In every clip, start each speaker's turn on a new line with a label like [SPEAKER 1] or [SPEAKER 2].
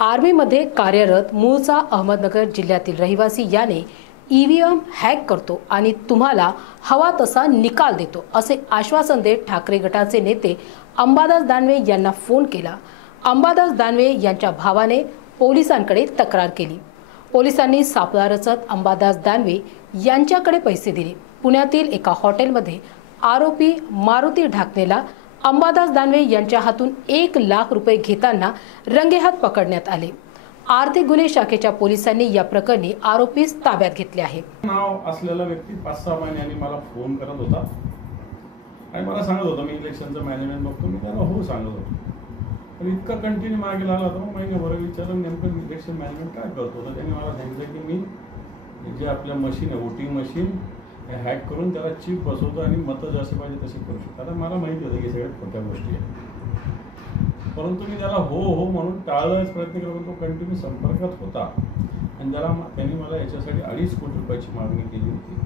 [SPEAKER 1] आर्मीमध्ये कार्यरत मूळचा अहमदनगर जिल्ह्यातील रहिवासी याने ई व्ही एम हॅक करतो आणि तुम्हाला हवा तसा निकाल देतो असे आश्वासन देत ठाकरे गटाचे नेते अंबादास दानवे यांना फोन केला. अंबादास दानवे यांच्या भावाने पोलिसांकडे तक्रार केली. पोलिसांनी सापळा रचत अंबादास दानवे यांच्याकडे पैसे दिले. पुण्यातील एका हॉटेलमध्ये आरोपी मारुती ढाकणेला अंबादास दानवे यांच्या हातून एक लाख रुपये घेताना रंगेहात पकडण्यात आले. आर्थिक गुन्हे शाखेच्या पोलिसांनी या प्रकरणी आरोपीस ताब्यात घेतले आहे.
[SPEAKER 2] नाव असलेला व्यक्ती पाच सहा महिन्यांनी मला फोन करत होता. आणि मला सांगत होता मी इलेक्शनचं मॅनेजमेंट बघतो मी त्याला हो सांगत होतो. पण इतका कंटिन्यू मागे लागला तर मग महिन्याभर विचारलं नेमकं इलेक्शन मॅनेजमेंट काय करतो? तर त्यांनी मला सांगितलं की मी जे आपल्या मशीन आहे वोटिंग मशीन हॅक करून त्याला चीप बसवतो आणि मतं जसे पाहिजे तसे करू शकतो. आता मला माहिती होतं की सगळ्यात खोट्या गोष्टी आहेत. परंतु मी त्याला हो हो म्हणून टाळण्याचा प्रयत्न केला पण तो कंटिन्यू संपर्कात होता. आणि त्याला त्यांनी मला याच्यासाठी अडीच कोटी रुपयाची मागणी केली होती.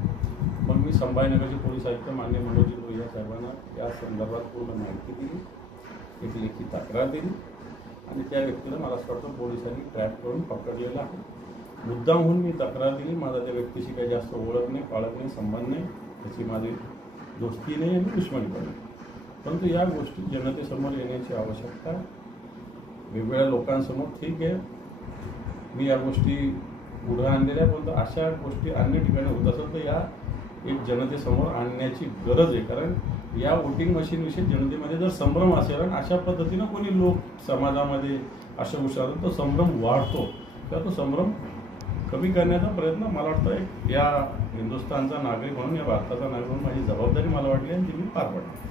[SPEAKER 2] मग मी संभाजीनगरचे पोलीस आयुक्त मान्य मनोजी लोहिया साहेबांना या संदर्भात पूर्ण माहिती दिली एक लेखी तक्रार दिली. आणि त्या व्यक्तीला मला असं वाटतं पोलिसांनी ट्रॅप करून पकडलेलं आहे. मुद्दामहून मी तक्रार दिली. माझा त्या व्यक्तीशी काही जास्त ओळख नाही पाळत नाही संबंध नाही. त्याची माझी दोस्ती नाही आणि दुश्मनी पण परंतु या गोष्टी जनतेसमोर येण्याची आवश्यकता वेगवेगळ्या लोकांसमोर ठीक आहे. मी या गोष्टी पुढं आणलेल्या परंतु अशा गोष्टी अन्य ठिकाणी होत असेल तर या एक जनतेसमोर आणण्याची गरज आहे. कारण या वोटिंग मशीनविषयी जनतेमध्ये जर संभ्रम असेल आणि अशा पद्धतीनं कोणी लोक समाजामध्ये अशा गोष्टी असतात तो संभ्रम वाढतो. किंवा तो संभ्रम कमी करण्याचा प्रयत्न मला वाटतं एक या हिंदुस्थानचा नागरिक म्हणून या भारताचा नागरिक म्हणून माझी जबाबदारी मला वाटली आणि ती मी पार पाडली